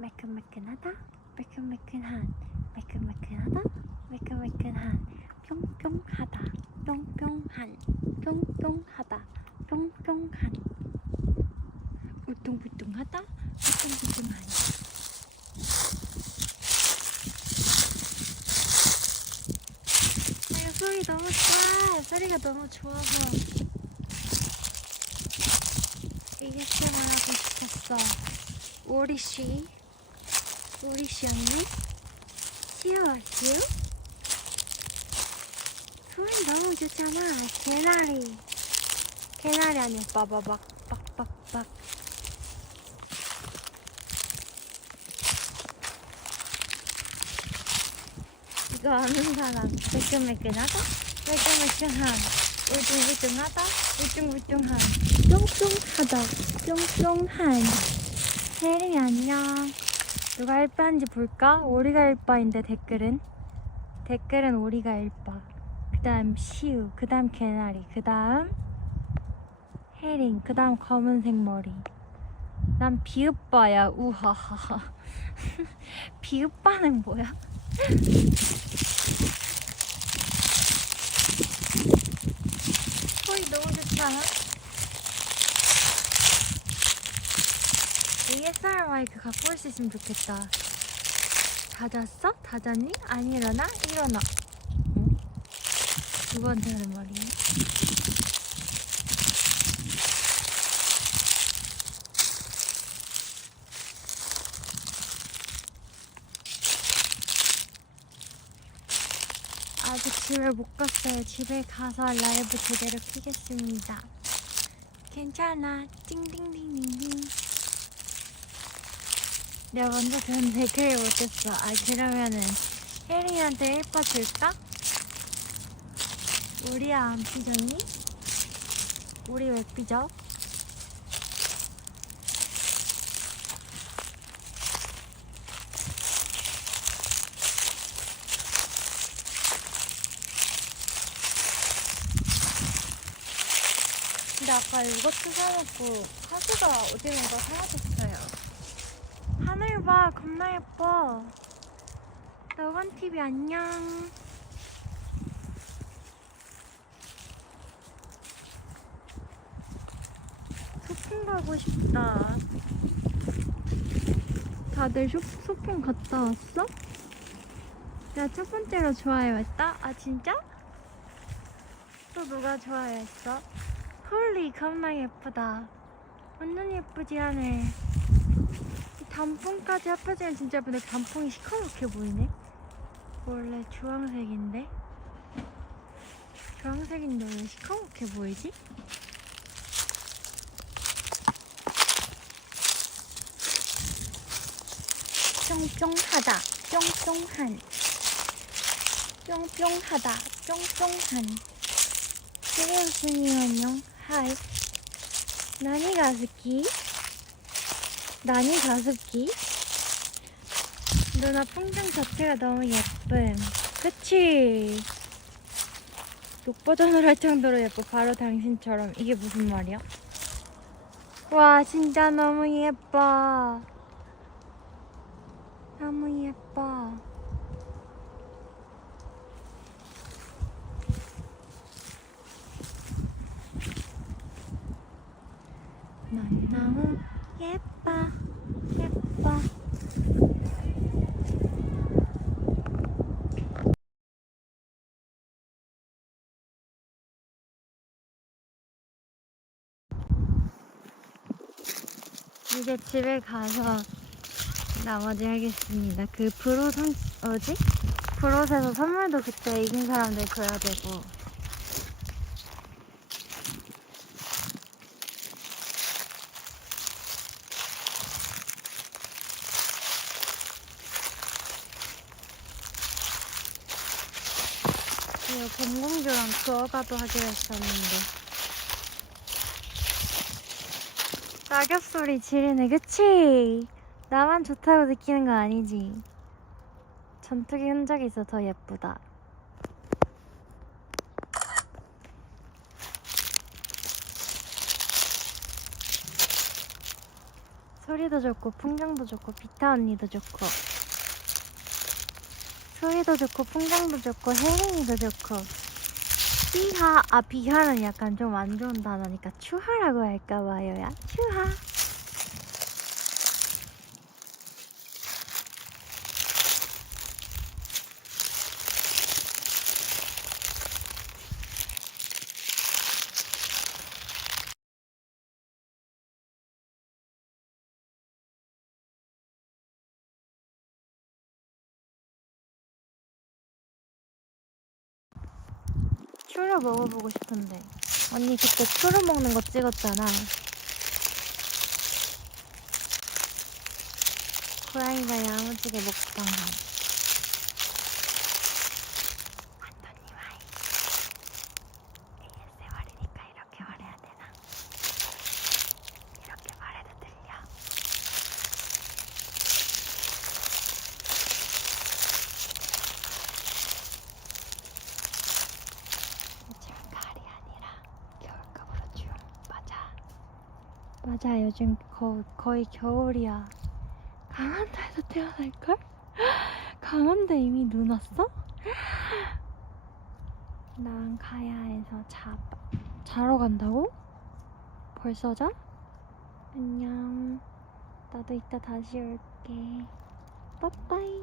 매끈매끈하다? 매끈매끈한 매끈매끈하다? 매끈매끈한 뿅뿅하다. 뿅뿅한 뿅뿅하다. 뿅뿅한. 우뚱부뚱하다? 우뚱부뚱한 아, 소리 너무 좋아. 소리가 너무 좋아서. ASMR 하고 싶었어. 오리씨 오리씨 언니 귀여웠지요? 소리 너무 좋잖아 개나리. 개나리 아니야 빠바박 빡빡빡 이거 아는 사람 매끈매끈하다? 매끈매끈한 울퉁불퉁하다? 울퉁불퉁한. 뿅뿅하다. 뿅뿅한. 혜리 안녕 누가 일바인지 볼까? 오리가 일바인데 댓글은? 댓글은 오리가 일바 그 다음 시우 그 다음 개나리 그 다음 혜링 그 다음 검은색 머리. 난 비읍바야. 우하하하. 비읍바는 뭐야? 소리 너무 좋지 않아? ASR 마이크 갖고 올 수 있으면 좋겠다. 다 잤어? 다 잤니? 안 일어나? 일어나. 응? 누구한테 하는 말이야? 아직 집에 못 갔어요. 집에 가서 라이브 제대로 키겠습니다. 괜찮아. 띵띵띵띵띵. 내가 먼저 그런 댓글 못했어. 아, 그러면은 혜린이한테 1파 줄까? 우리야 안 삐졌니? 우리 왜 삐져? 근데 아까 이것도 사놓고 카드가 어디론가 사라졌어요. 하늘 봐, 겁나 예뻐. 너건 TV 안녕. 소풍 가고 싶다. 다들 쇼, 소풍 갔다 왔어? 내가 첫 번째로 좋아요했다? 아 진짜? 또 누가 좋아요했어? 헐리 겁나 예쁘다. 완전 예쁘지 하늘. 이 단풍까지 합쳐지면 진짜 예쁜데 단풍이 시커멓게 보이네. 원래 주황색인데. 주황색인데 왜 시커멓게 보이지? 뿅뿅하다. 뿅뿅한. 뿅뿅하다. 뿅뿅한. シリウスに안녕 하이 何が好き 나니 가습기? 누나 풍경 자체가 너무 예쁨 그치? 욕버전을 할 정도로 예뻐. 바로 당신처럼. 이게 무슨 말이야? 와 진짜 너무 예뻐. 너무 예뻐. 난 너무 예뻐. 이제 집에 가서 나머지 하겠습니다. 그 브롯 선 뭐지? 브롯에서 선물도 그때 이긴 사람들 줘야 되고 봄공주랑 그어가도 하기로 했었는데 낙엽 소리 지르네 그치? 나만 좋다고 느끼는 건 아니지. 전투기 흔적이 있어 더 예쁘다. 소리도 좋고 풍경도 좋고 비타 언니도 좋고. 소리도 좋고 풍경도 좋고 혜린이도 좋고 비하. 아 비하는 약간 좀 안 좋은 단어니까 추하라고 할까 봐요. 야 추하 추를 먹어보고 싶은데. 언니 그때 추를 먹는 거 찍었잖아. 고양이가 야무지게 먹던 거 안토니 와이 ASMR이니까 이렇게 말해야 되나 이렇게 말해도 들려 요즘 가을이 아니라 겨울감으로 춤 맞아 맞아 요즘 거, 거의 겨울이야 강원도에서 태어날걸? 강원도 이미 눈 왔어? 난 가야해서 자, 자러 간다고? 벌써 자? 안녕 나도 이따 다시 올게 빠빠이